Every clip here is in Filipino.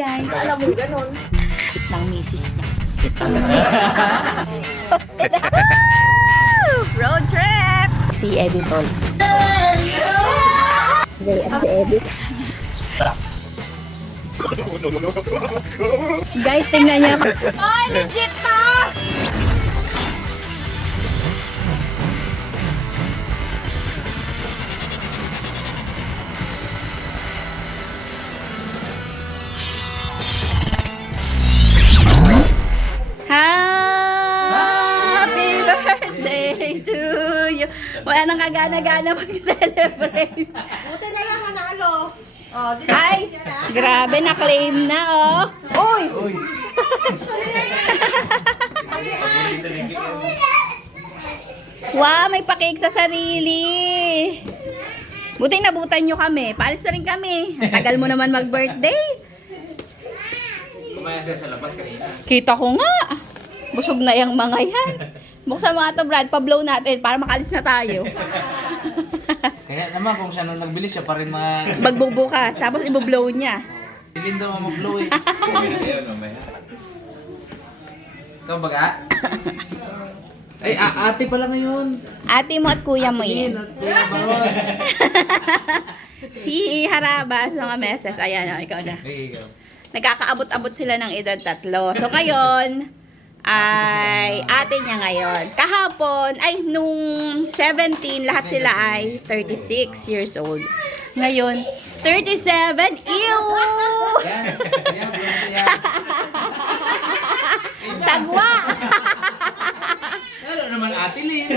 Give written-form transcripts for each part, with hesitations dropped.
guys. Alam mo, ganon. Ng misis niya. Road trip! Si Eddie Tol. Si Eddie. Guys, tingnan niyo. Ay, legit to! Happy birthday to you. Wala nang kagana-gana mag-celebrate. Buti na lang manalo. Oh, di Ay, grabe na-claim na, oh. Uy! Wow, may pa-cake sa sarili. Buting nabutan nyo kami. Paalis na rin kami. Tagal mo naman mag-birthday. Kumaya siya sa labas kanina. Kita ko nga. Busog na yung mga yan. Buksan mga to, Brad. Pa-blow natin para makalis na tayo. Kaya naman kung siya nung nagbili siya pa rin Magbubukas. Tapos ibublow niya. Hindi daw mag-blow eh. Ikaw baga? Ay, ate pala ngayon. Ate mo at kuya mo Atin yan. at kuya Baron. Si Harabas, mga meses. Ayan, oh, ikaw na. Ay, ikaw. Nagkakaabot-abot sila ng edad 3. So ngayon, ay ate niya ngayon. Kahapon, ay nung 17, lahat sila ay 36 years old. Ngayon, 37. Ew! Yan. Yan, yan. Sagwa! Ano naman ate Lynn?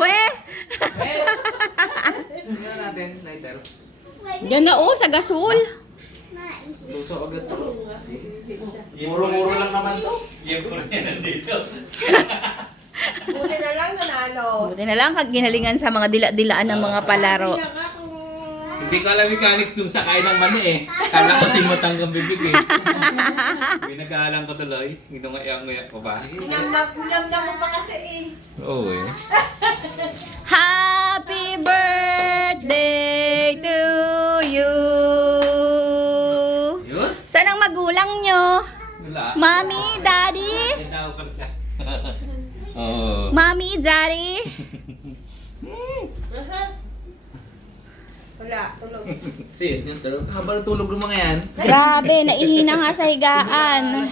Pwe! Eh. Tingnan natin, lighter. Yan na oh, sa gasol. Luso agad to. Muro-muro lang naman to. Buti na lang nanalo. Buti na lang ginalingan sa mga dila-dilaan ng mga palaro. Kaya nga kung... Hindi ko alam mechanics nung sakay ng mani eh. Kala ko simot hanggang bibig eh. Pinag-aalang ko tuloy. Ginungayang-nguya ko ba? Pinamdam mo pa kasi eh. Oo eh. Happy birthday to you. Yun? Saan ang magulang nyo? Wala. Mommy, Daddy? Oo. Mommy, Daddy? Wala, tulog. Sige, yung tulog. Habang tulog ng mga yan. Grabe, naihina nga sa higaan.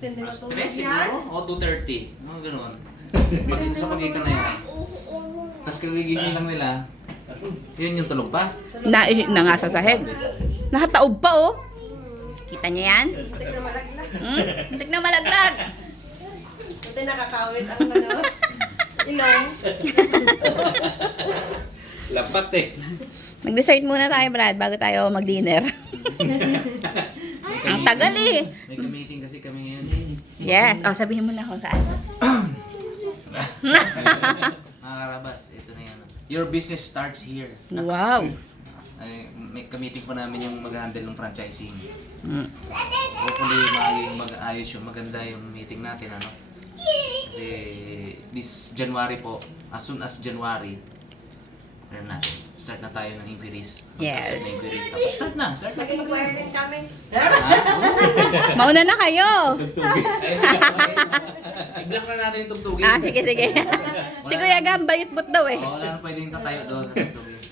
Tindi na tulog 3 yan. siguro? O 2:30. Mga ganun. Sa pagkita na yan. Tapos kagigising lang nila. Yun yung tulog pa. Na nga sa sahig. Nakataob pa oh. Kita niyo yan? Buti na malaglag. Muntik na malaglag. Buti nakakawit ang ano. Ilong. Lapat eh. Mag-dessert muna tayo, Brad, bago tayo mag-dinner. Ang tagal eh. May meeting kasi kami ngayon eh. Yes. O, sabihin mo na kung saan. Mga karabas, ito na yan. Your business starts here. Wow. Ay, may meeting pa namin yung mag-handle ng franchising. Mm. Hopefully, mag-ayos yung maganda yung meeting natin, ano? Kasi this January po, as soon as January, meron natin. Start na tayo ng inquiries. Yes. Inquiries. Tapos start na. Nag-inquire din kami. Mauna na kayo. I-block na natin yung tugtugin. Ah, sige, sige. Si Kuya Gam, bayot-bot daw eh. Oo, wala na pwedeng tatayo doon sa tugtugin.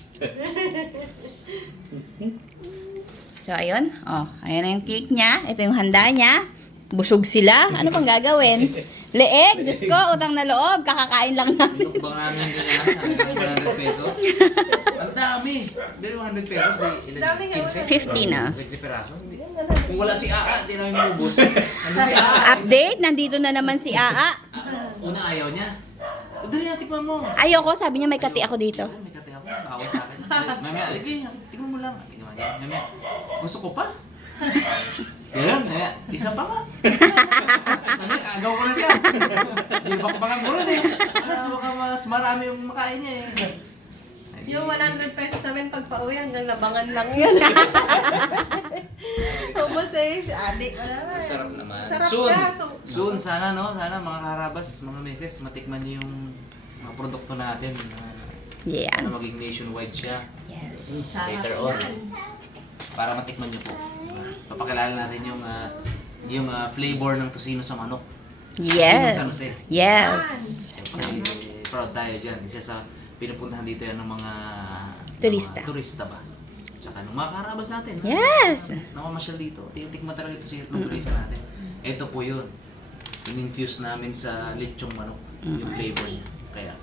So, ayun. Oh, ayan na yung cake niya. Ito yung handa niya. Busog sila. Ano pang gagawin? Leeg, Diyos ko, utang na loob. Kakakain lang namin. Binukbang namin ganyan, hanggang 100 pesos. Ang dami! Hindi 100 pesos, Dami nga, 15? 50 na. 15 peraso. Hindi. Kung wala si Aa, hindi namin mabubos. Nandun si Aa. Update, nandito na naman si Aa. Una ayaw niya. O, dali na, tikman mo. Ayoko, sabi niya may kati ako dito. May kate ako, bawal sa akin. Mamaya, sige, tikman mo lang. Tikman niya. Mamaya, gusto ko pa. Ganun, isa pa nga. Mamaya, kaagaw ko na siya. Ibakbakan ko rin eh. Baka mas marami yung makain niya eh. Yung 100 pesos namin pagpa-uwi hanggang labangan lang yun. Tapos eh, si adik wala naman. Sarap naman. Sarap Soon, na. soon, sana no, sana mga karabas, mga meses, matikman niyo yung mga produkto natin. Yeah. Sana maging nationwide siya Yes. later on. para matikman nyo po. Papakilala natin yung flavor ng tocino sa manok. Yes. San Jose. Yes. Siyempre, proud tayo dyan. Isa sa pinupuntahan dito yan ng mga Turista. mga turista ba? Tsaka ng mga karabas natin. Yes. Namamasyal dito. Titikman talaga ito ng turista natin. Ito po yun. In-infuse namin sa lechong manok. Yung flavor niya. Kaya,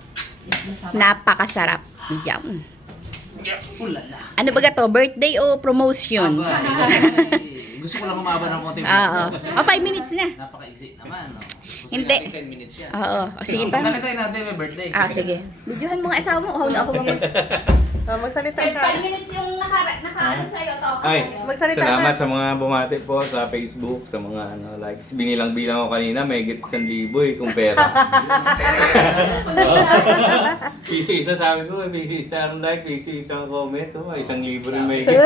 Napakasarap. Yum. ulala. Ano ba to? Birthday o promotion? Gusto ko lang umaba ng konti. Oo. 5 minutes na. Napaka-easy naman. No? Gusto Hindi. natin 10 minutes yan. Oo. O, sige pa. Salitain natin may birthday. Sige. Videohan mo nga asawa mo. Uhaw na ako mag Magsalita 5 ka. minutes yung nakaano sa'yo. Ay, Magsalita salamat ka. sa mga bumati po sa Facebook, sa mga likes. Binilang-bilang ko kanina, may higit 1,000 kung pera. PC isa sabi ko, PC isang like, PC isang comment. 1,000 rin may higit.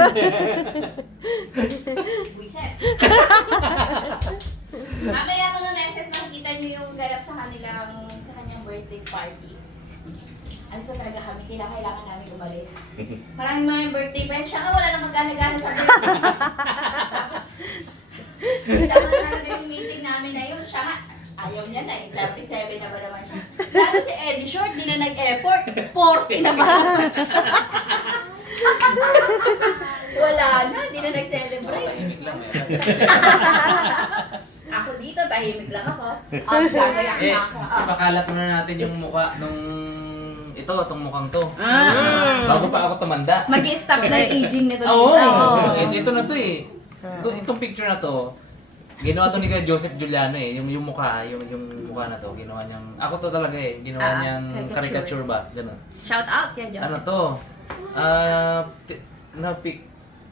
Mamaya mga messages, makikita nyo yung ganap sa kanyang birthday party. Ano sa talaga kami, kailangan namin umalis. Maraming mga birthday pa yan. Siya nga wala nang magana-gana sa birthday. Tapos, kailangan talaga yung meeting namin na yun. Siya nga, ayaw niya na, 37 na ba naman siya. Lalo si Eddie Short, di na nag-effort. 40 na ba? Wala na, di na nag-celebrate. Tahimik lang eh. Ako dito, tahimik lang ako. Ang gagayak na ako. Ipakalat muna natin yung mukha nung itong mukhang to. Bago pa ako tumanda. Mag-i-stop na yung aging nito. Oo! Oo. Ito na to eh. Itong picture na to, ginawa to ni Kuya Joseph Giuliano eh. Yung mukha, yung mukha na to, ginawa niyang, ako to talaga eh, ginawa niyang caricature ba? Ganun. Shout out kay Joseph. Ano to?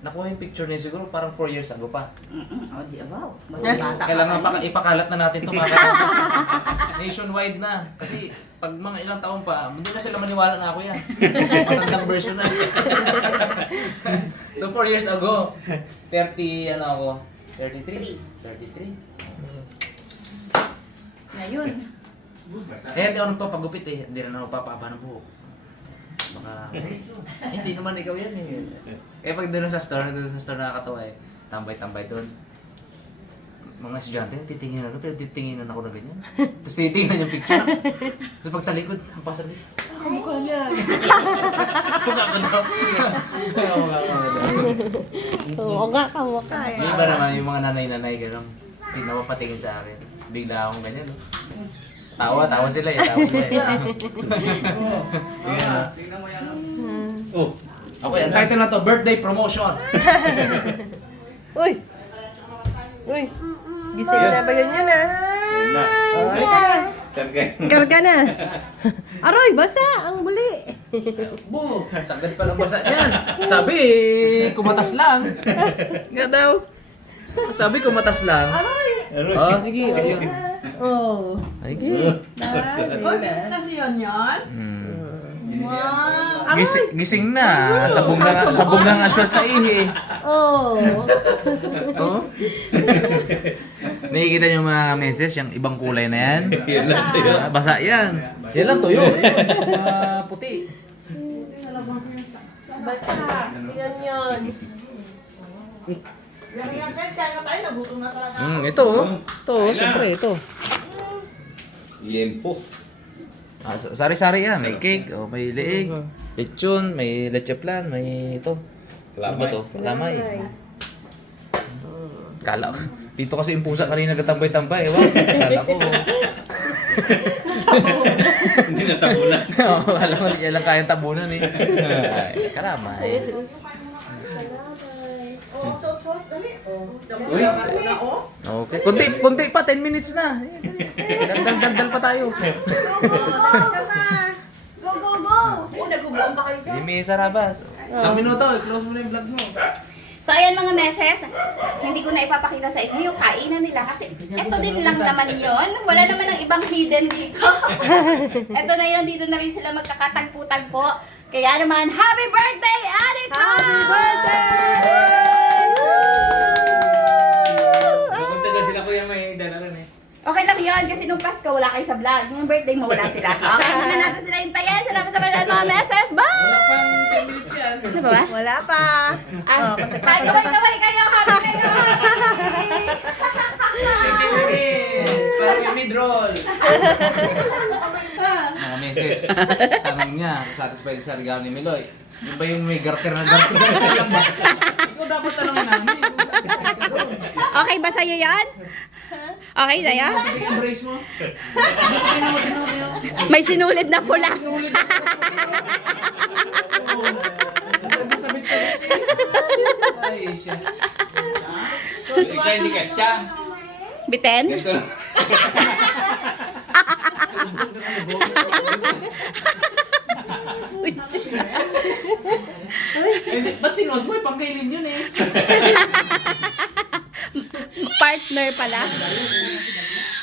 Nakuha yung picture niya siguro parang 4 years ago pa. Oh, di wow. Kailangan ipakalat na natin ito mga nationwide na. Kasi pag mga ilang taon pa, hindi na sila maniwala na ako yan. Matandang version na. So 4 years ago, 30 ano ako? 33? 33? Ngayon. Eh, hindi ako nagpapagupit eh. Hindi na ako papahaba ng buhok. Baka, hindi naman ikaw yan eh. Eh pag doon sa store nakakatawa eh. Tambay-tambay doon. Mga estudyante, titingin ako, pero titinginan ako na ganyan. Tapos titingnan yung picture. Tapos pagtalikod, ang pasag dito. Mukha niya. Mukha ko daw. Mukha ko daw. Oo nga, kamukha eh. Yung iba naman, yung mga nanay-nanay, gano'n. Napapatingin sa akin. Bigla akong ganyan, no? Tawa sila eh. Oh, Okay, ang title na to, Birthday Promotion. Uy! Uy! Gising na ba yun yan ah? yun na. Kargay. Karga na! Aroy, basa! Ang buli! Bu, sagad pala basa niyan. Sabi, kumatas lang. Nga daw. Sabi, kumatas lang. Aroy! Oh, sige. Ayun. Oh! Sige. Kasi yun yun? Wow! Gising na. Sabog na nga short sa ihi. Oh! Oh? Nakikita niyo mga message, yung ibang kulay na yan. Yan lang tayo. Basa yan. Yan lang tuyo. Puti. Basa! Yan yun! Ito oh. Ito oh, siyempre ito. Yempo. Sari-sari yan. May cake, oh, may leeg, lechon, may leche flan, may ito. Ano ba to? Lamay. Kala ko. Dito kasi yung pusa kanina nagtambay-tambay. Kala ko. Hindi natabunan. Oo, alam ko, yan lang kayang tabunan eh. Ay, karamay. Uy, Okay. Kunti pa, 10 minutes na. Dal pa tayo. Go, go, go! Nag-ubuan pa kayo. Hindi may sarabas. Isang minuto, i-close mo na yung vlog mo. So, ayan mga meses, hindi ko na ipapakita sa inyo yung kainan nila kasi eto din lang naman yon. Wala naman ng ibang hidden dito. Eto na yon, dito na rin sila magkakatagpo-tagpo. Kaya naman, happy birthday, Anita! Happy birthday! Kung tagal sila kuya may dala rin eh. Okay lang yun. ngayon kasi nung Pasko wala kayo sa vlog. Nung birthday mo wala sila. Okay, muna natin sila hintayin. Salamat sa mga messages. Bye! Wala pang 10 minutes yan. Ano ba? Wala pa. Ah, kaway kayo. Happy kayo. Para may mid-roll. Mga meses. Tanong niya, kung satisfied sa regalo ni Meloy. Yung ba yung may garter na garter? Lang ba? Ikaw dapat tanongin namin. Kung satisfied ka doon. Okay ba sa'yo yan? Okay na yan? Sige, embrace mo. Tingnan mo. May sinulid na pula. Ulit ako. Oo. Sabit-sabit eh. Ay, siya. Isa hindi ka siya. Biten? Ganito. Eh, ba't sinuot mo? Pangkailin yun eh. Partner pala.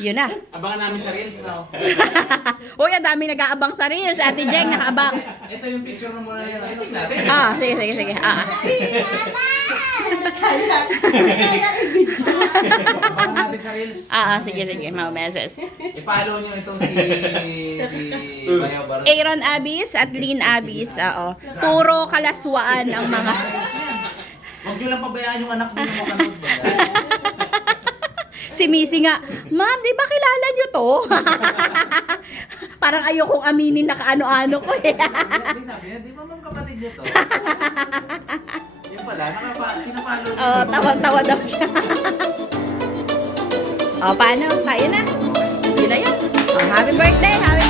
Yun na. Abangan namin sa Reels now. Uy, ang dami nag-aabang sa reels. Ate Jeng, nakaabang. Ito yung picture na muna yan. Ito natin. Ah, sige. Abangan natin sa Reels. Sige. Mga meses. I-follow nyo itong si Bayaw Barat. Aaron Abis at Lynn Abis. Oo. Puro kalaswaan ang mga... Huwag nyo lang pabayaan yung anak mo na makanood ba? Si Missy nga, Ma'am, di ba kilala niyo to? Parang ayokong aminin na kaano-ano ko eh. Di sabi niya, di ba ma'am kapatid niyo to? Yan pala, pinapalo niyo. Oh, tawa-tawa daw siya. Oh, paano? Tayo na. Yun na yun. Oh, happy birthday! Happy